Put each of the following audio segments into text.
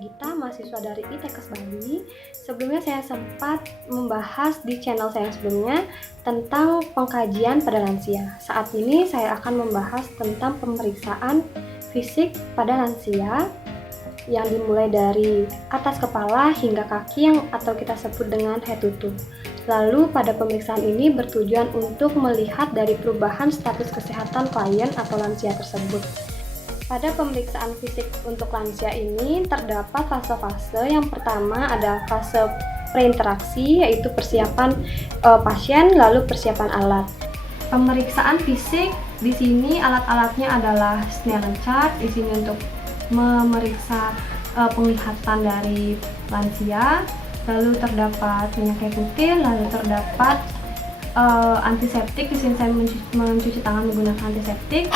Gita, mahasiswa dari ITKes Bali. Sebelumnya saya sempat membahas di channel saya sebelumnya tentang pengkajian pada lansia. Saat ini saya akan membahas tentang pemeriksaan fisik pada lansia yang dimulai dari atas kepala hingga kaki yang atau kita sebut dengan head to toe. Lalu pada pemeriksaan ini bertujuan untuk melihat dari perubahan status kesehatan klien atau lansia tersebut. Pada pemeriksaan fisik untuk lansia ini terdapat fase-fase. Yang pertama ada fase preinteraksi, yaitu persiapan pasien, lalu persiapan alat. Pemeriksaan fisik di sini alat-alatnya adalah Snellen chart, di sini untuk memeriksa penglihatan dari lansia. Lalu terdapat minyak kayu putih, lalu terdapat antiseptik. Di sini saya mencuci tangan menggunakan antiseptik.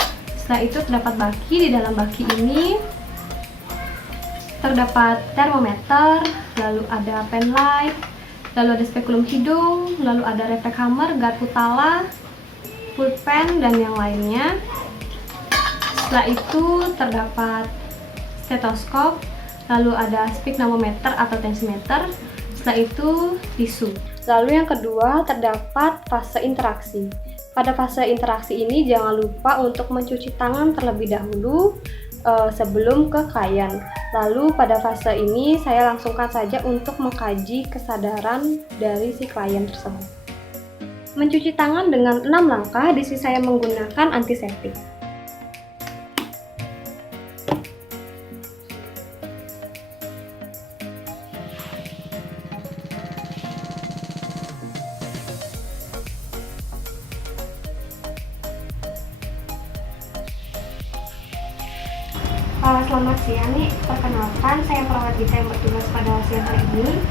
Setelah itu terdapat baki. Di dalam baki ini terdapat termometer, lalu ada pen light, lalu ada spekulum hidung, lalu ada refleks hammer, guard putala, pulpen, dan yang lainnya. Setelah itu terdapat stetoskop, lalu ada sphygmometer atau tensimeter. Setelah itu tisu. Lalu yang kedua terdapat fase interaksi. Pada fase interaksi ini jangan lupa untuk mencuci tangan terlebih dahulu sebelum ke klien. Lalu pada fase ini saya langsungkan saja untuk mengkaji kesadaran dari si klien tersebut. Mencuci tangan dengan 6 langkah, di sini saya menggunakan antiseptik. Selamat siang nih, perkenalkan saya perawat Gita yang bertugas pada siang hari ini.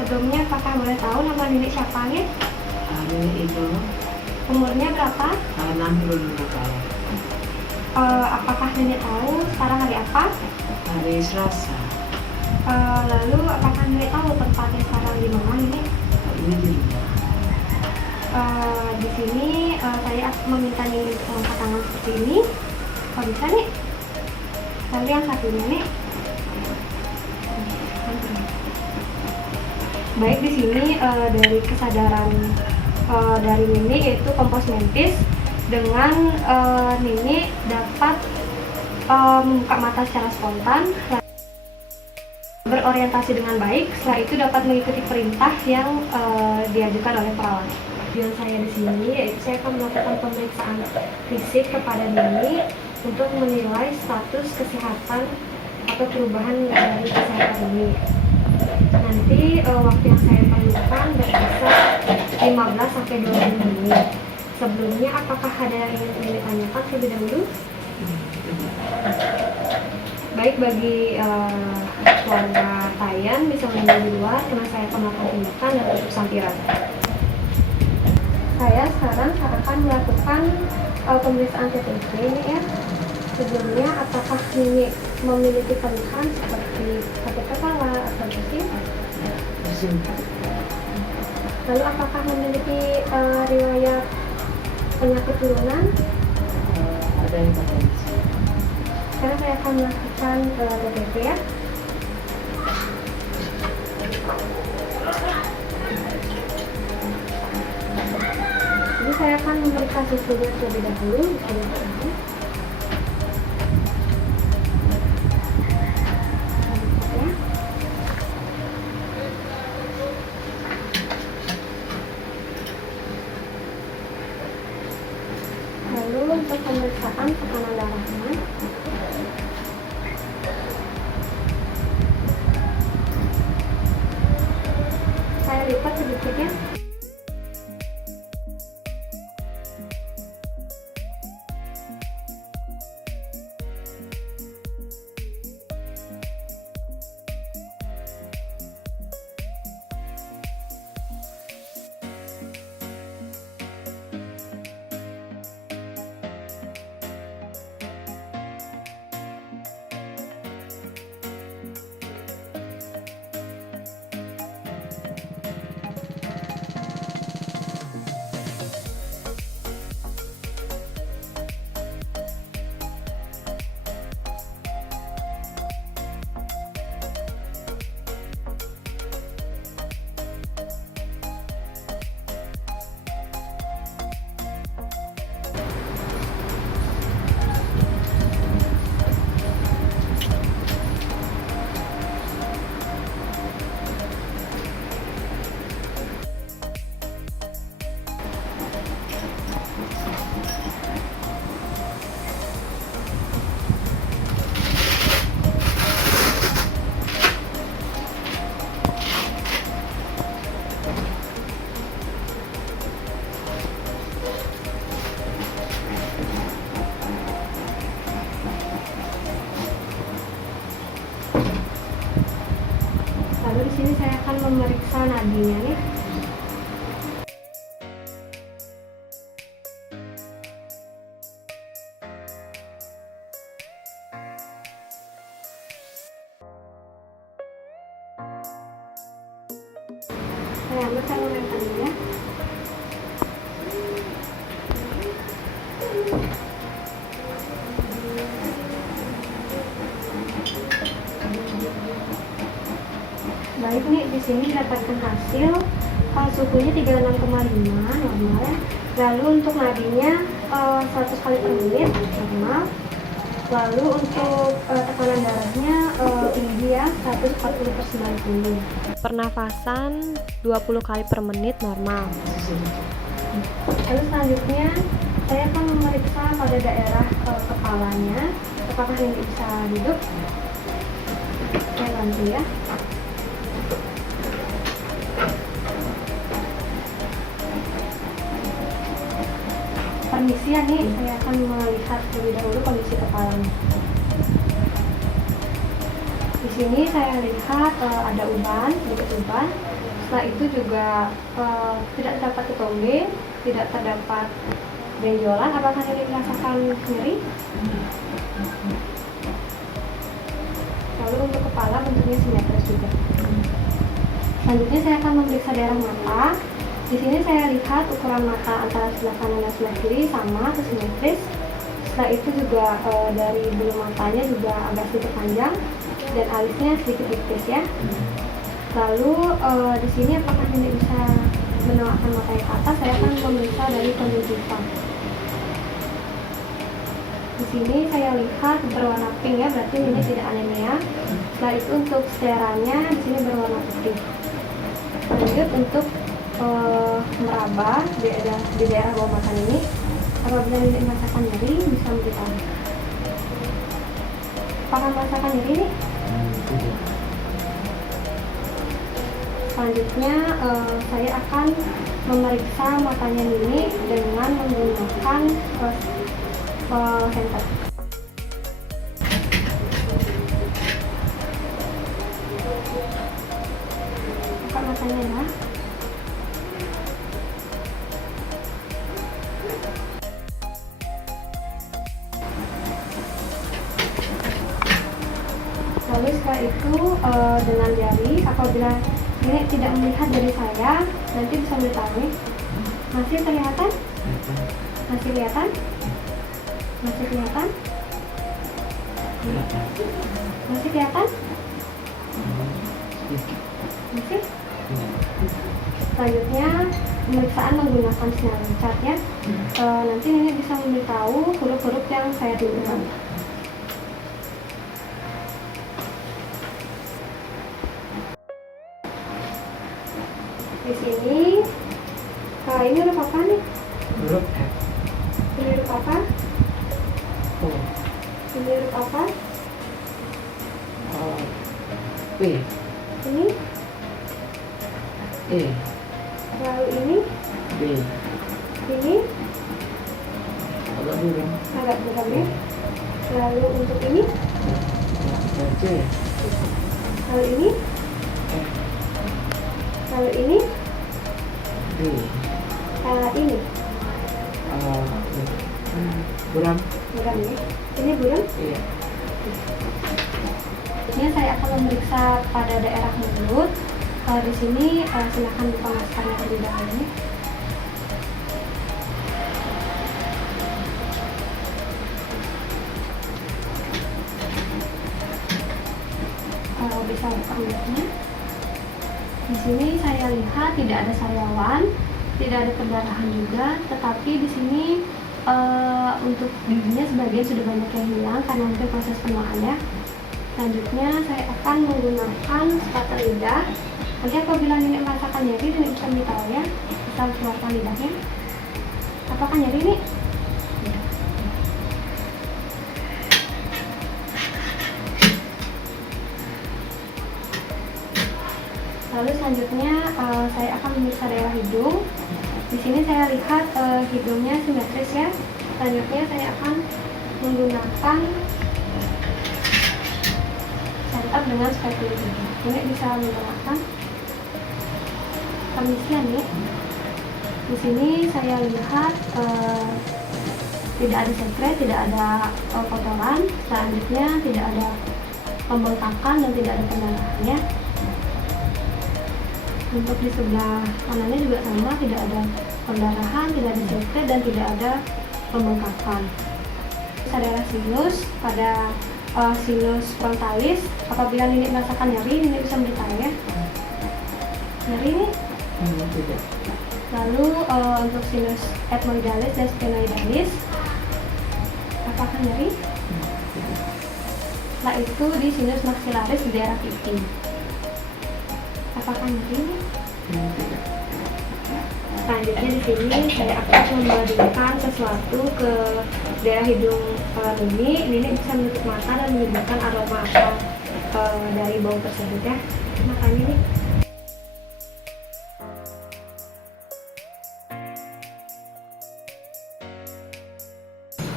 Sebelumnya apakah boleh tahu nama Nenek siapa nih? Nenek itu Umurnya berapa? 65 tahun. Apakah Nenek tahu sekarang hari apa? Hari Selasa. Lalu apakah Nenek tahu tempatnya sekarang di mana Nenek? Ini di rumah. Di sini saya meminta Nenek untuk mengangkat tangan seperti ini. Kalau bisa nih. Lalu yang satunya nih, baik di sini dari kesadaran dari Nini yaitu kompos mentis dengan Nini dapat membuka mata secara spontan, berorientasi dengan baik. Setelah itu dapat mengikuti perintah yang diajukan oleh perawat. Tujuan saya di sini yaitu saya akan melakukan pemeriksaan fisik kepada Nini untuk menilai status kesehatan atau perubahan dari kesehatan ini. Nanti waktu yang saya perlukan berkisar 15-20 menit. Sebelumnya apakah ada yang ingin ditanyakan terlebih dahulu? Baik, bagi keluarga klien bisa menunggu di luar karena saya akan melakukan tindakan dan tutup sampiran. Saya sekarang akan melakukan pemeriksaan CT ini ya. Sebelumnya, apakah Nini memiliki keluhan seperti sakit kepala atau pusing? Lalu apakah memiliki riwayat penyakit turunan? Ada hipertensi. Sekarang saya akan melakukan TTP ya. Jadi saya akan memeriksa susunya terlebih dahulu. Lalu untuk pemeriksaan tekanan darahnya, saya lipat sedikit ya. nadinya nih. Saya ambil saluran ya. Baik nih, di sini dapatkan hasil suhunya 36,5 normal ya. Lalu untuk nadinya 100 kali per menit normal. Lalu untuk tekanan darahnya tinggi ya, 140/90. Pernafasan 20 kali per menit normal. Lalu selanjutnya saya akan memeriksa pada daerah kepalanya, apakah ini bisa duduk. Saya bantu ya. Permisi ya nih, saya akan melihat terlebih dahulu kondisi kepalanya. Di sini saya lihat ada uban, sedikit uban. Setelah itu juga tidak terdapat ketombe, tidak terdapat benjolan. Apakah ini dirasakan nyeri? Lalu untuk kepala bentuknya simetris juga. Selanjutnya saya akan memeriksa daerah mata. Di sini saya lihat ukuran mata antara sebelah kanan dan sebelah kiri sama atau simetris. Setelah itu juga dari bulu matanya juga agak sedikit panjang dan alisnya sedikit tipis ya. Lalu di sini apakah ini bisa menolakkan matanya ke atas? Saya akan memeriksa dari konjungtiva. Di sini saya lihat berwarna pink ya, berarti ini tidak anemia. Setelah itu untuk steranya di sini berwarna putih. Lanjut untuk meraba di daerah bawah mata ini. Apabila ini merasakan nyeri, bisa memberitahu. Apakah merasakan nyeri nih? Selanjutnya saya akan memeriksa matanya ini dengan menggunakan senter. Buka matanya ya. Lalu setelah itu dengan jari, apabila ini tidak melihat dari saya, nanti bisa beritahu nih. Masih kelihatan? Masih kelihatan? Masih kelihatan? Masih kelihatan? Masih? Selanjutnya pemeriksaan menggunakan sinar cat ya. Nanti ini bisa memberitahu huruf-huruf yang saya tuliskan. Di sini, ini huruf apa nih? Huruf F. Ini huruf apa? O. Ini huruf apa? P. Ini? E. Lalu ini? B. Ini? Agak buram. Agak buram ya. Lalu untuk ini? C. Lalu ini? F. Lalu ini? D. Ini? Buram. Buram ya. Ini buram? Iya. Selanjutnya saya akan memeriksa pada daerah mulut. Di sini silakan buka maskernya terlebih dahulu. Bisa buka mulutnya. Di sini saya lihat tidak ada sariawan, tidak ada perdarahan juga, tetapi di sini untuk giginya sebagian sudah banyak yang hilang karena mungkin proses penuaan ya. Selanjutnya saya akan menggunakan spatel lidah. Nanti apabila nenek merasakan nyeri, nenek bisa memberitahu ya, bisa keluarkan lidahnya. Apakah nyeri nih? Lalu selanjutnya saya akan memeriksa daerah hidung. Di sini saya lihat hidungnya simetris ya. Selanjutnya saya akan menggunakan senter dengan spatula. Ini bisa menggunakan. Permisi ya nih. Di sini saya lihat tidak ada sekret, tidak ada kotoran, selanjutnya tidak ada pembengkakan dan tidak ada pendarahan ya. Untuk di sebelah kanannya juga sama, tidak ada pendarahan, tidak ada sekret dan tidak ada pembengkakan. Daerah sinus pada sinus frontalis, apabila Nini merasakan nyeri, Nini bisa memberitahu ya. Nyeri nih. Tidak. Lalu untuk sinus ethmoidalis dan sphenoidalis, apakah nyeri? Setelah itu di sinus maxillaris di daerah pipi, apakah nyeri? Tidak. Selanjutnya di sini saya akan memberikan sesuatu ke daerah hidung Nini bisa menutup mata dan menyebutkan aroma apa dari bau tersebut ya. Makanya ini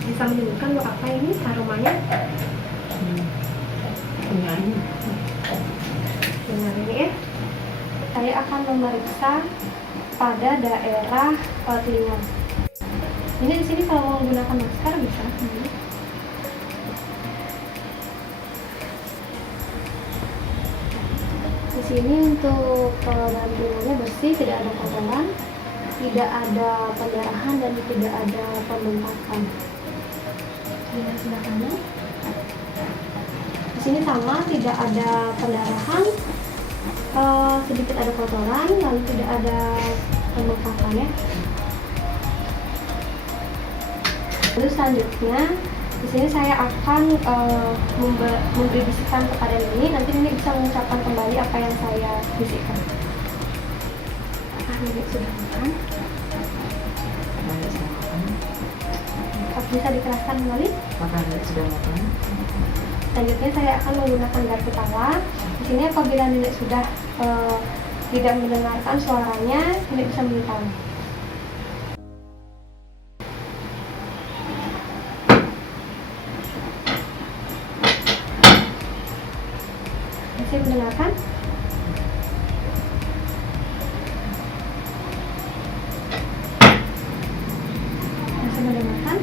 bisa menyebutkan bau apa ini aromanya? Penyanyi. Benar ini ya. Saya akan memeriksa pada daerah telinga. Ini di sini kalau mau menggunakan masker bisa. Di sini untuk dalam telinganya bersih, tidak ada kotoran, tidak ada pendarahan dan tidak ada pembengkakan. Telinga sebelah kanan. Di sini sama, tidak ada pendarahan, sedikit ada kotoran, lalu tidak ada pembengkakan ya. Lalu selanjutnya di sini saya akan memberi bisikan kepada Nini. Nanti Nini bisa mengucapkan kembali apa yang saya bisikkan. Apakah Nini sudah makan? Saya sudah makan. Bisa dikeraskan kembali? Apakah Anda sudah makan? Selanjutnya saya akan menggunakan garpu tawa. Di sini apabila Nini sudah tidak mendengarkan suaranya, Nini bisa memberitahu. Masih mendengarkan? Masih mendengarkan?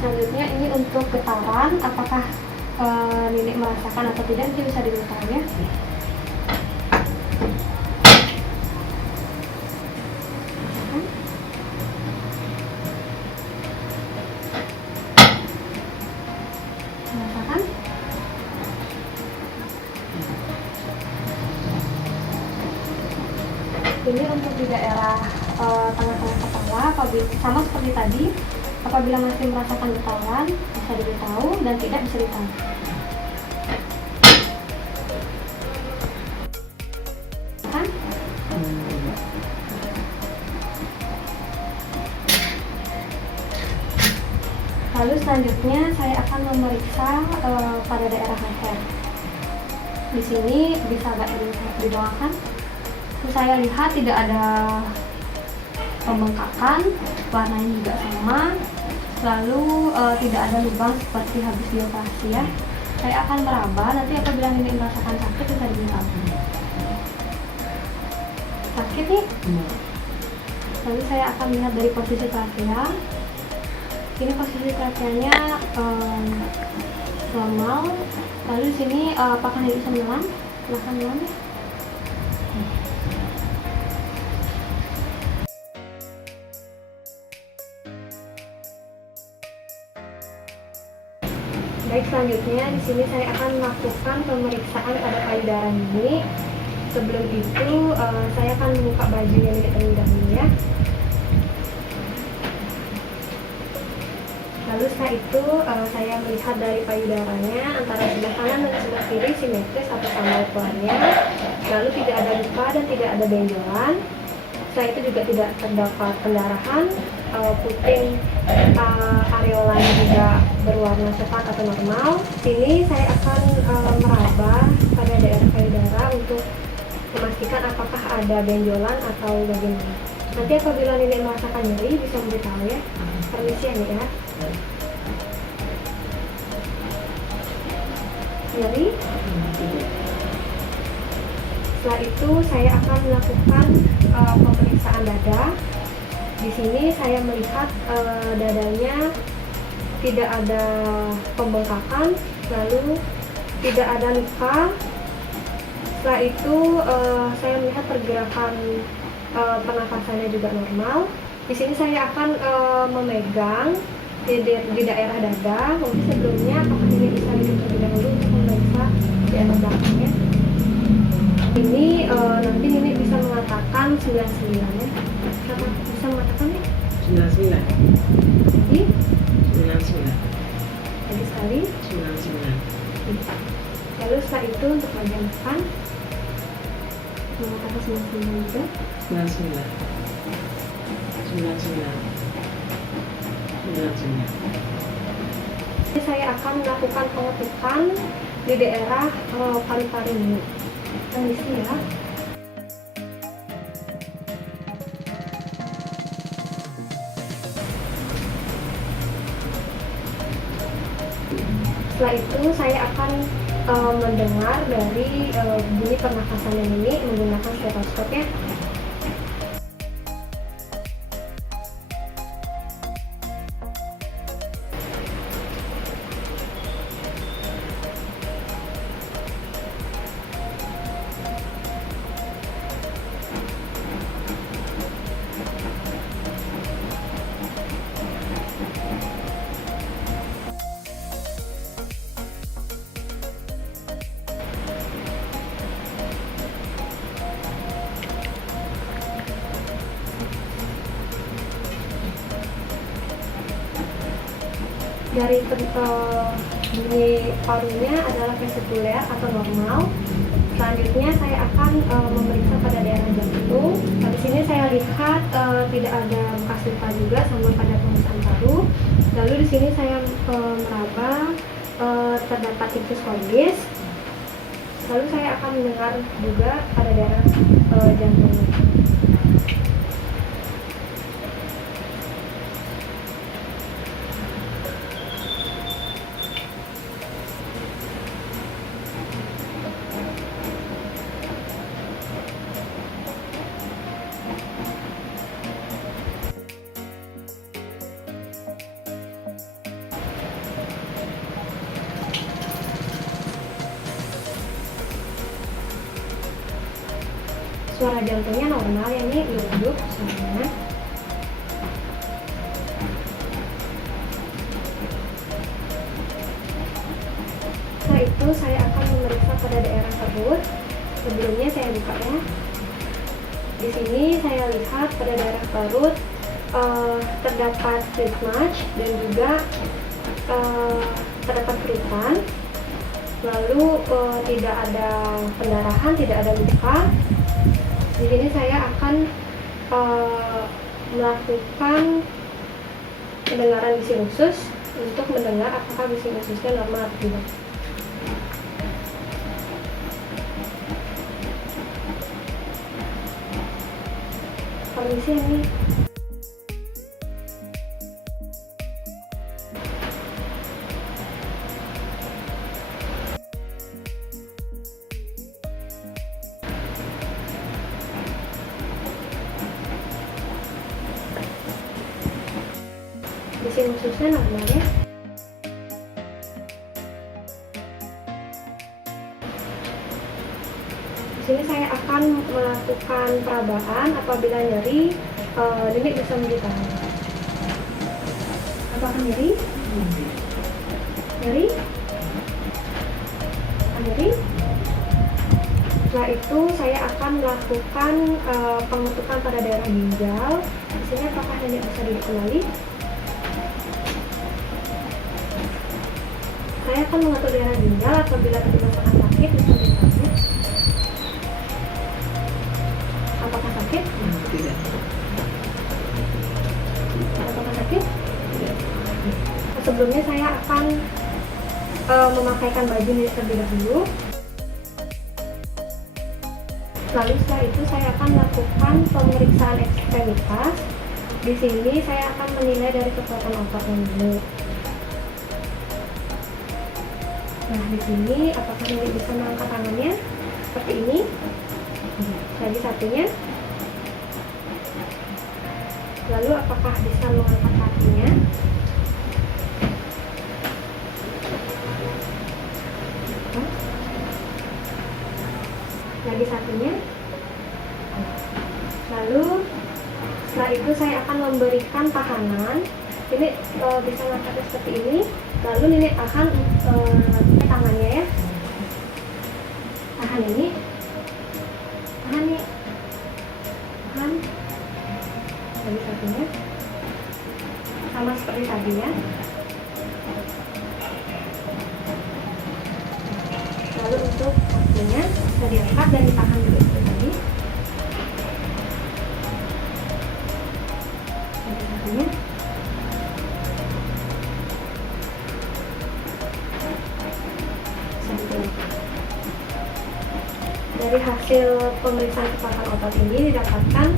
Selanjutnya ini untuk getaran, apakah Nini merasakan atau tidak, itu bisa diberitahu ya. Merasakan? Ini untuk di daerah tengah-tengah kepala, sama seperti tadi. Apabila masih merasakan getaran, bisa diberitahu, dan tidak bisa ditahan. Kan? Lalu selanjutnya saya akan memeriksa pada daerah leher. Di sini bisa agak didoakan. Saya lihat tidak ada pembengkakan, warnanya juga sama, lalu tidak ada lubang seperti habis dioperasi ya. Saya akan meraba, nanti apabila Nini merasakan sakit bisa diberitahu. Sakit nih? Lalu saya akan lihat dari posisi trachea. Ini posisi tracheanya normal. Lalu di sini apakah Nini bisa menelan? Silahkan menelan ya. Baik, selanjutnya di sini saya akan melakukan pemeriksaan pada payudara Nini. Sebelum itu saya akan membuka bajunya Nini terlebih dahulu ya. Lalu setelah itu saya melihat dari payudaranya antara sebelah kanan dan sebelah kiri simetris atau sama ukurannya. Lalu tidak ada luka dan tidak ada benjolan. Setelah itu juga tidak terdapat pendarahan, puting areolanya juga berwarna coklat atau normal. Sini saya akan meraba pada daerah payudara untuk memastikan apakah ada benjolan atau bagaimana. Nanti apabila Nini merasakan nyeri bisa memberitahu ya. Permisi ya Nek ya. Nyeri? Setelah itu saya akan melakukan pemeriksaan dada. Di sini saya melihat dadanya tidak ada pembengkakan, lalu tidak ada luka. Setelah itu saya melihat pergerakan pernafasannya juga normal. Di sini saya akan memegang di daerah dada. Mungkin sebelumnya apakah ini bisa duduk terlebih dahulu untuk memeriksa daerah belakangnya. Ini nanti Nini bisa mengatakan 99 ya. Bisa mengatakan ya? 99. Jadi 99. lagi sekali. 99. Lalu setelah itu untuk bagian depan mengatakan 99 juga. 99. 99. 99. Jadi saya akan melakukan pengetukan di daerah paru-paru ini. Nah, di sini ya. Setelah itu saya akan mendengar dari bunyi pernafasannya ini menggunakan stetoskop ya. Dari bunyi parunya adalah vesikuler atau normal. Selanjutnya saya akan memeriksa pada daerah jantung. Di sini saya lihat tidak ada bekas luka juga sama pada pemeriksaan paru. Lalu di sini saya meraba terdapat iktus kordis. Lalu saya akan mendengar juga pada daerah jantung. Suara jantungnya normal ya, ini duduk suaranya. Setelah itu saya akan memeriksa pada daerah perut. Sebelumnya saya buka ya. Di sini saya lihat pada daerah perut terdapat slit march dan juga terdapat kerutan. Lalu tidak ada pendarahan, tidak ada luka. Di sini saya akan melakukan pendengaran bising usus untuk mendengar apakah bising ususnya normal atau tidak. Permisi ini. Bising ususnya normal ya. Di sini saya akan melakukan perabaan apabila nyeri. Ini bisa menjadi. Apakah nyeri? Nyeri? Nyeri? Setelah itu saya akan melakukan pengetukan pada daerah ginjal. Di sini apakah nenek bisa duduk kembali? Saya akan mengetuk daerah ginjal apabila dirasakan sakit, bisa ditanya. Apakah sakit? Tidak. Apakah sakit? Tidak. Sebelumnya saya akan memakaikan baju ini terlebih dahulu. Lalu setelah itu saya akan melakukan pemeriksaan ekstremitas. Di sini saya akan menilai dari kekuatan ototnya dulu. Nah, di sini apakah ini bisa mengangkat tangannya seperti ini? Lagi satunya. Lalu apakah bisa mengangkat kakinya? Lagi satunya. Lalu setelah itu saya akan memberikan tahanan. Ini bisa ngangkatnya seperti ini. Lalu Nenek akan tangannya ya. Tahan ini. Tahan nih. Tahan. Lagi satunya. Sama seperti tadi ya. Lalu untuk kakinya bisa diangkat dan ditahan dulu seperti tadi. Lagi satunya. Dari hasil pemeriksaan kekuatan otot ini didapatkan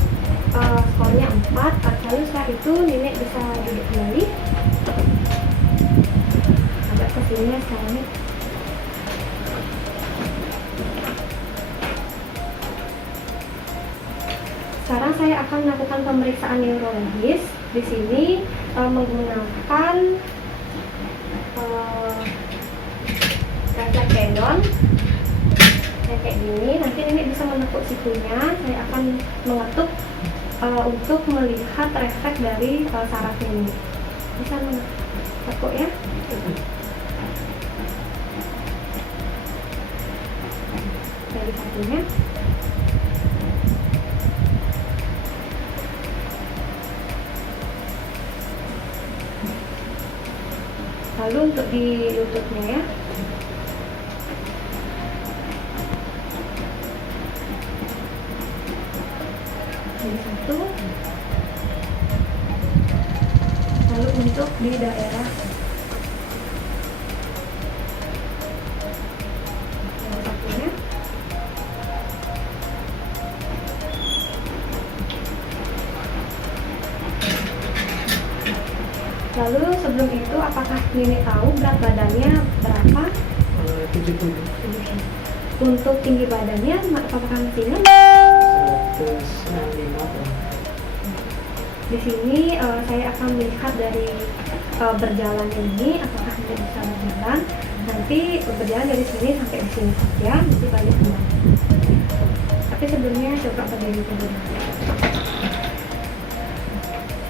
skornya 4. Lalu setelah itu Nenek bisa duduk kembali. Agak kesini sekarang nih. Sekarang saya akan melakukan pemeriksaan neurologis. Di sini menggunakan refleks tendon kayak gini. Nanti Nenek bisa menekuk sikunya. Saya akan mengetuk untuk melihat refleks dari saraf ini. Bisa menekuk ya. Dari satunya. Lalu untuk di lututnya ya. Ini satu. Lalu untuk di daerah yang satunya. Lalu sebelum itu apakah Nenek tahu berat badannya berapa? 70. Untuk tinggi badannya apakah masih ingat? 165. Di sini saya akan melihat dari berjalan ini apakah Nenek bisa berjalan. Nanti berjalan dari sini sampai di sini saja, nanti balik kembali. Tapi sebelumnya coba berdiri dulu.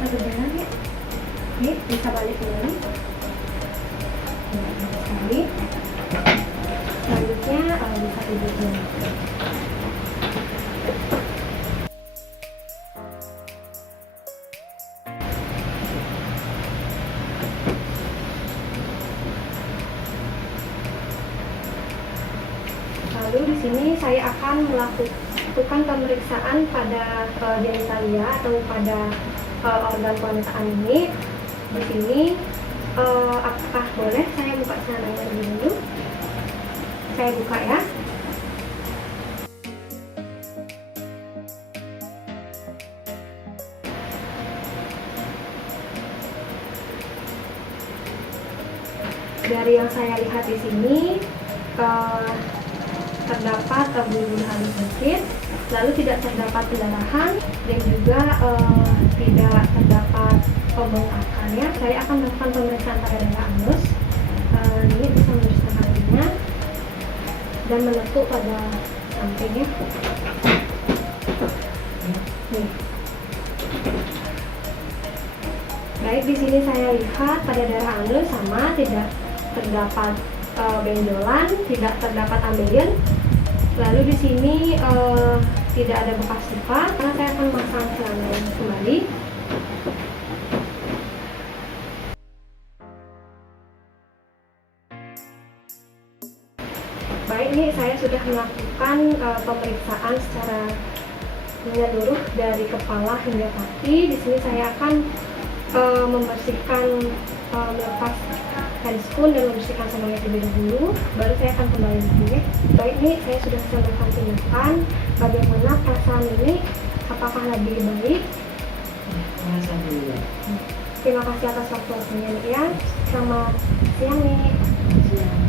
Bisa berjalan ya? Oke, bisa balik kembali. Sekali. Selanjutnya bisa duduk dulu. Lalu di sini saya akan melakukan pemeriksaan pada genitalia atau pada organ kewanitaan ini. Di sini apakah boleh saya buka celananya terlebih dulu? Saya buka ya. Dari yang saya lihat di sini terdapat bulu halus sedikit, lalu tidak terdapat pendarahan dan juga tidak terdapat pembengkakan ya. Saya akan melakukan pemeriksaan pada daerah anus. Ini bisa menuliskan kakinya dan menekuk pada sampingnya. Nih. Baik, di sini saya lihat pada daerah anus sama, tidak terdapat benjolan, tidak terdapat ambien. Lalu di sini tidak ada bekas luka. Karena saya akan memasang celana kembali. Baik, ini saya sudah melakukan pemeriksaan secara menyeluruh dari kepala hingga kaki. Di sini saya akan membersihkan, melepas handscoon dan membersihkan semuanya terlebih dahulu, baru saya akan kembali lagi ya. Baik, ini saya sudah melakukan tindakan. Bagaimana perasaan ini? Apakah lebih baik? Alhamdulillah. Terima kasih atas waktunya ya. Selamat siang nih. Siang.